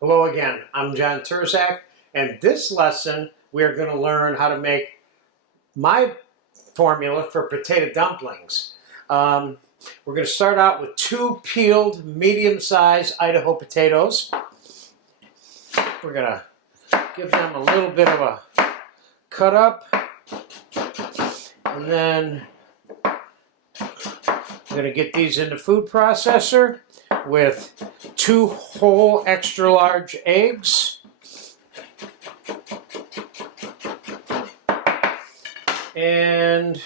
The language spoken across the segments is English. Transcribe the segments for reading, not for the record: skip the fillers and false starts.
Hello again, I'm John Turzak, and this lesson we are going to learn how to make my formula for potato dumplings. We're going to start out with 2 peeled medium-sized Idaho potatoes. We're going to give them a little bit of a cut up, and then I'm going to get these in the food processor with 2 whole extra large eggs. And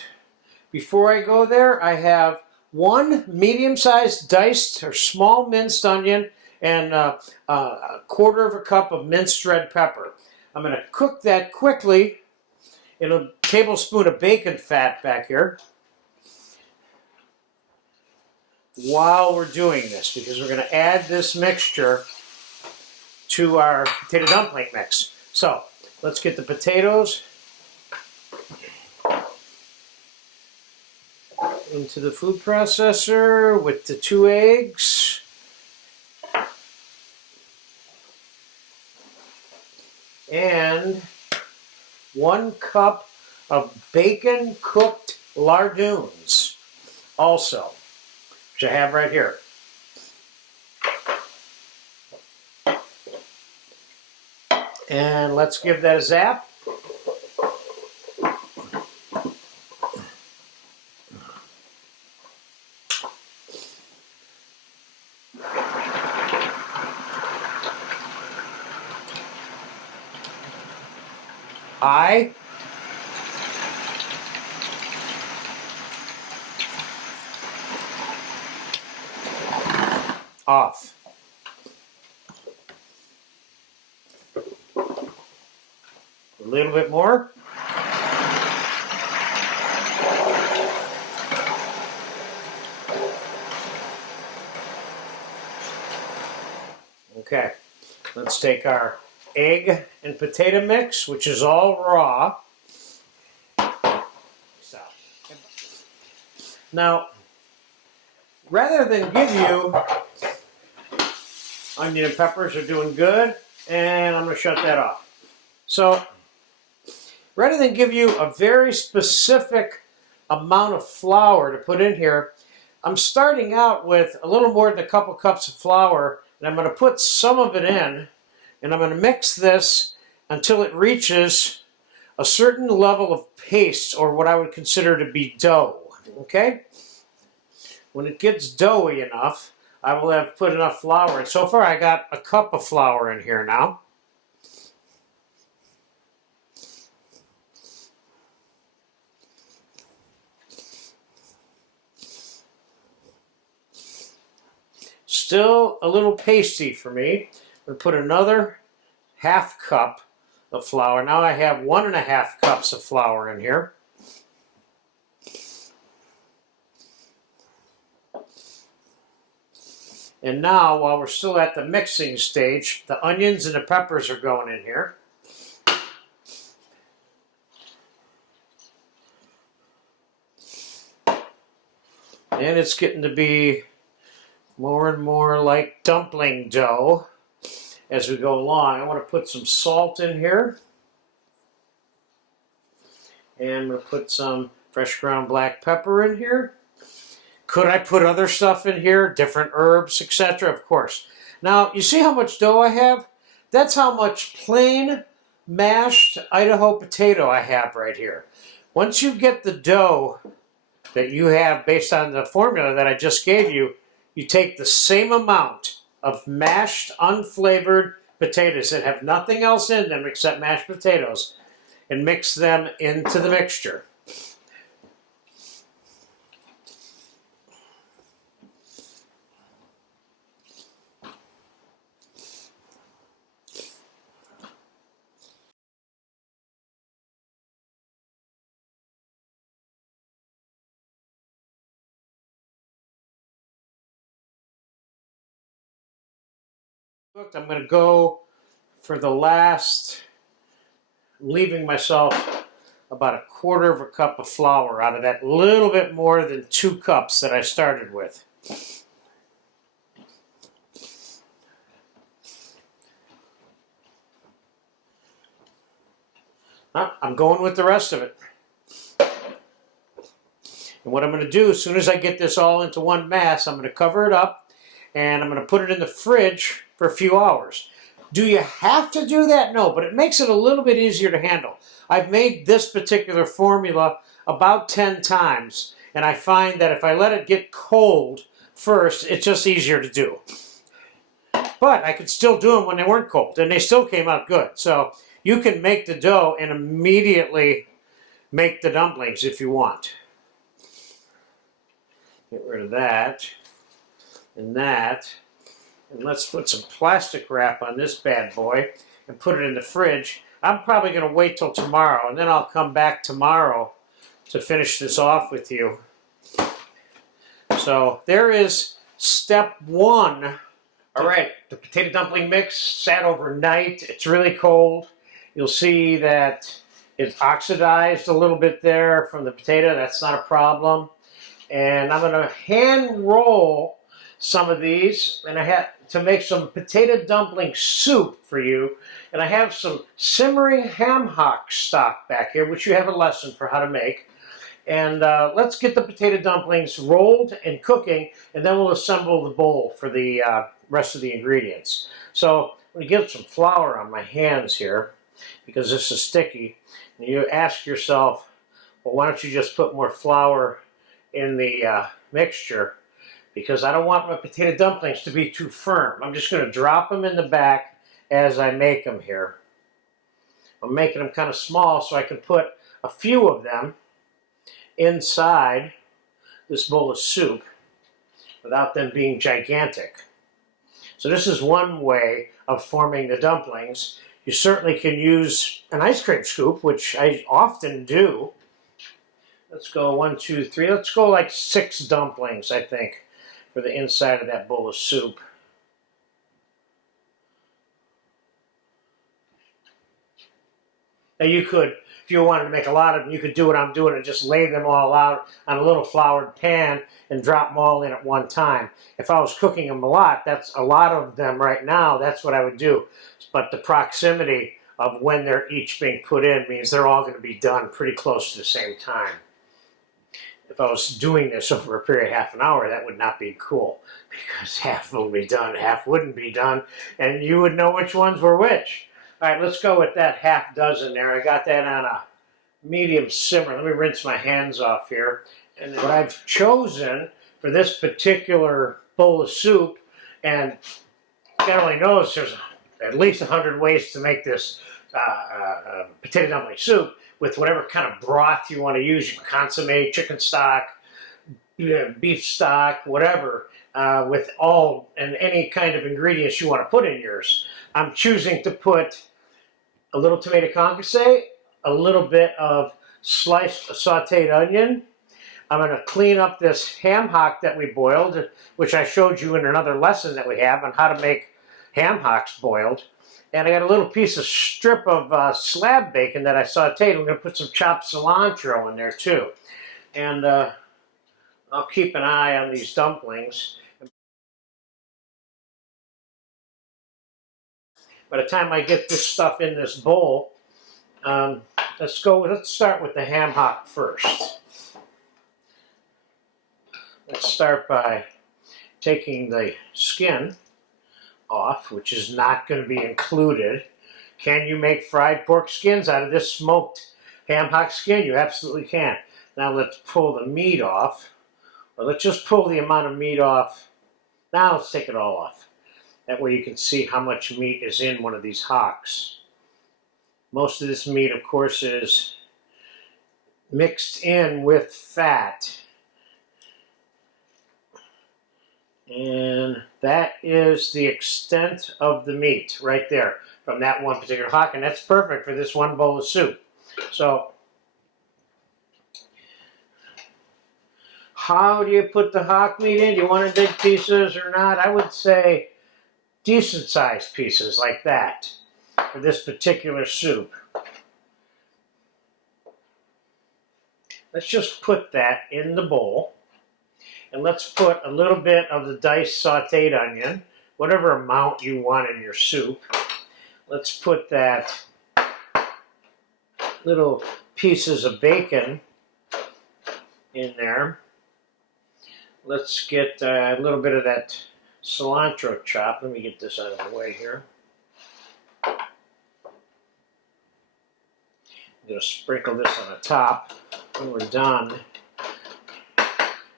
before I go there, I have 1 medium-sized diced or small minced onion and a 1/4 cup of minced red pepper. I'm going to cook that quickly in a tablespoon of bacon fat back here while we're doing this, because we're going to add this mixture to our potato dumpling mix. So let's get the potatoes into the food processor with the 2 eggs. And 1 cup of bacon cooked lardoons also, which I have right here. And let's give that a zap. Off. A little bit more. Okay, let's take our egg and potato mix, which is all raw. Now, rather than give you, onion and peppers are doing good, and I'm going to shut that off. So, rather than give you a very specific amount of flour to put in here, I'm starting out with a little more than a couple cups of flour, and I'm going to put some of it in, and I'm going to mix this until it reaches a certain level of paste, or what I would consider to be dough. Okay? When it gets doughy enough, I will have put enough flour in. So far I got a cup of flour in here now. Still a little pasty for me. I'm going to put another 1/2 cup of flour. Now I have 1½ cups of flour in here. And now, while we're still at the mixing stage, the onions and the peppers are going in here. And it's getting to be more and more like dumpling dough as we go along. I want to put some salt in here. And I'm going to put some fresh ground black pepper in here. Could I put other stuff in here, different herbs, etc.? Of course. Now, you see how much dough I have? That's how much plain mashed Idaho potato I have right here. Once you get the dough that you have based on the formula that I just gave you, you take the same amount of mashed, unflavored potatoes that have nothing else in them except mashed potatoes and mix them into the mixture. I'm going to go for the last, leaving myself about 1/4 cup of flour out of that little bit more than 2 cups that I started with. I'm going with the rest of it. And what I'm going to do, as soon as I get this all into one mass, I'm going to cover it up and I'm going to put it in the fridge for a few hours. Do you have to do that? No, but it makes it a little bit easier to handle. I've made this particular formula about 10 times, and I find that if I let it get cold first, it's just easier to do. But I could still do them when they weren't cold, and they still came out good. So you can make the dough and immediately make the dumplings if you want. Get rid of that and that. And let's put some plastic wrap on this bad boy and put it in the fridge. I'm probably going to wait till tomorrow, and then I'll come back tomorrow to finish this off with you. So there is step one. All right, the potato dumpling mix sat overnight. It's really cold. You'll see that it's oxidized a little bit there from the potato. That's not a problem. And I'm going to hand roll some of these, and I have to make some potato dumpling soup for you. And I have some simmering ham hock stock back here, which you have a lesson for how to make. And let's get the potato dumplings rolled and cooking, and then we'll assemble the bowl for the rest of the ingredients. So I'm going to get some flour on my hands here because this is sticky. And you ask yourself, well, why don't you just put more flour in the mixture? Because I don't want my potato dumplings to be too firm. I'm just going to drop them in the back as I make them here. I'm making them kind of small so I can put a few of them inside this bowl of soup without them being gigantic. So this is one way of forming the dumplings. You certainly can use an ice cream scoop, which I often do. Let's go 1, 2, 3. Let's go like 6 dumplings, I think, for the inside of that bowl of soup. Now you could, if you wanted to make a lot of them, you could do what I'm doing and just lay them all out on a little floured pan and drop them all in at one time. If I was cooking them a lot, that's a lot of them right now, that's what I would do. But the proximity of when they're each being put in means they're all going to be done pretty close to the same time. If I was doing this over a period of half an hour, that would not be cool, because half will be done, half wouldn't be done, and you would know which ones were which. All right, let's go with that half dozen there. I got that on a medium simmer. Let me rinse my hands off here. And what I've chosen for this particular bowl of soup, and God only knows there's at least 100 ways to make this potato dumpling soup with whatever kind of broth you want to use. You can consomme, chicken stock, beef stock, whatever, with all and any kind of ingredients you want to put in yours. I'm choosing to put a little tomato concasse, a little bit of sliced sauteed onion. I'm going to clean up this ham hock that we boiled, which I showed you in another lesson that we have on how to make ham hocks boiled. And I got a little piece of strip of slab bacon that I sauteed. I'm going to put some chopped cilantro in there too. And I'll keep an eye on these dumplings. By the time I get this stuff in this bowl, let's start with the ham hock first. Let's start by taking the skin off, which is not going to be included. Can you make fried pork skins out of this smoked ham hock skin? You absolutely can. Now let's pull the meat off, or let's just pull the amount of meat off. Now let's take it all off. That way you can see how much meat is in one of these hocks. Most of this meat, of course, is mixed in with fat. And that is the extent of the meat right there from that one particular hock, and that's perfect for this one bowl of soup. So, how do you put the hock meat in? Do you want it in big pieces or not? I would say decent sized pieces like that for this particular soup. Let's just put that in the bowl. And let's put a little bit of the diced sauteed onion, whatever amount you want in your soup. Let's put that little pieces of bacon in there. Let's get a little bit of that cilantro chop. Let me get this out of the way here. I'm going to sprinkle this on the top when we're done.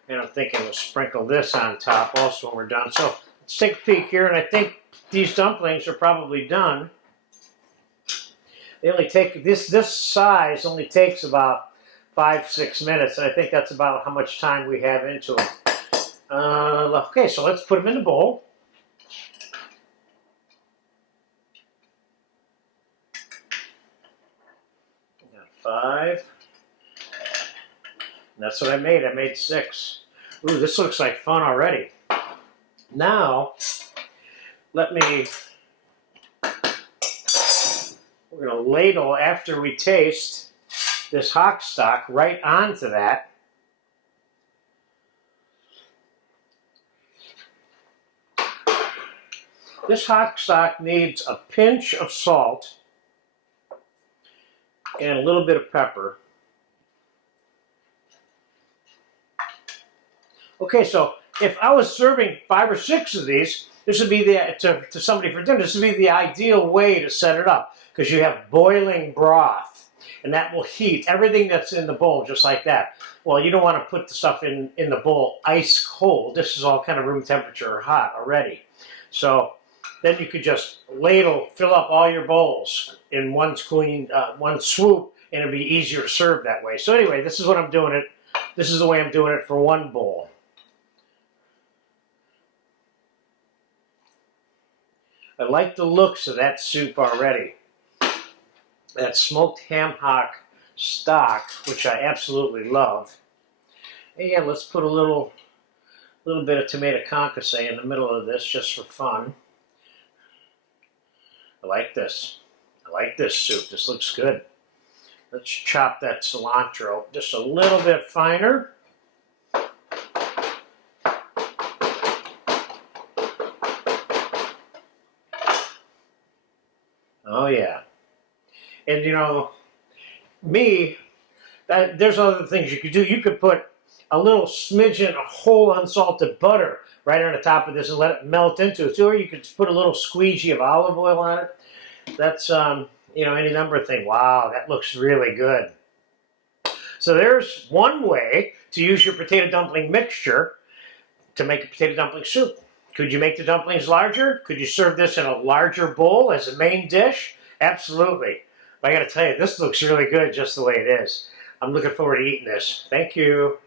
And I'm thinking we'll sprinkle this on top also when we're done. So let's take a peek here, and I think these dumplings are probably done. They only take, this size only takes about 5-6 minutes, and I think that's about how much time we have into them. Okay, so let's put them in the bowl. Got 5. And that's what I made. I made 6. Ooh, this looks like fun already. Now, we're going to ladle, after we taste, this hock stock right onto that. This hock stock needs a pinch of salt and a little bit of pepper. Okay, so if I was serving 5 or 6 of these, this would be to somebody for dinner. This would be the ideal way to set it up, because you have boiling broth, and that will heat everything that's in the bowl just like that. Well, you don't want to put the stuff in the bowl ice cold. This is all kind of room temperature or hot already. So then you could just ladle, fill up all your bowls in one swoop, and it'd be easier to serve that way. So anyway, this is what I'm doing it. This is the way I'm doing it for one bowl. I like the looks of that soup already. That smoked ham hock stock, which I absolutely love. And yeah, let's put a little bit of tomato concasse in the middle of this just for fun. I like this. I like this soup. This looks good. Let's chop that cilantro just a little bit finer. Oh yeah. And you know, there's other things you could do. You could put a little smidgen of whole unsalted butter right on the top of this and let it melt into it. Or you could put a little squeegee of olive oil on it. That's, you know, any number of things. Wow, that looks really good. So there's one way to use your potato dumpling mixture to make a potato dumpling soup. Could you make the dumplings larger? Could you serve this in a larger bowl as a main dish? Absolutely. But I got to tell you, this looks really good just the way it is. I'm looking forward to eating this. Thank you.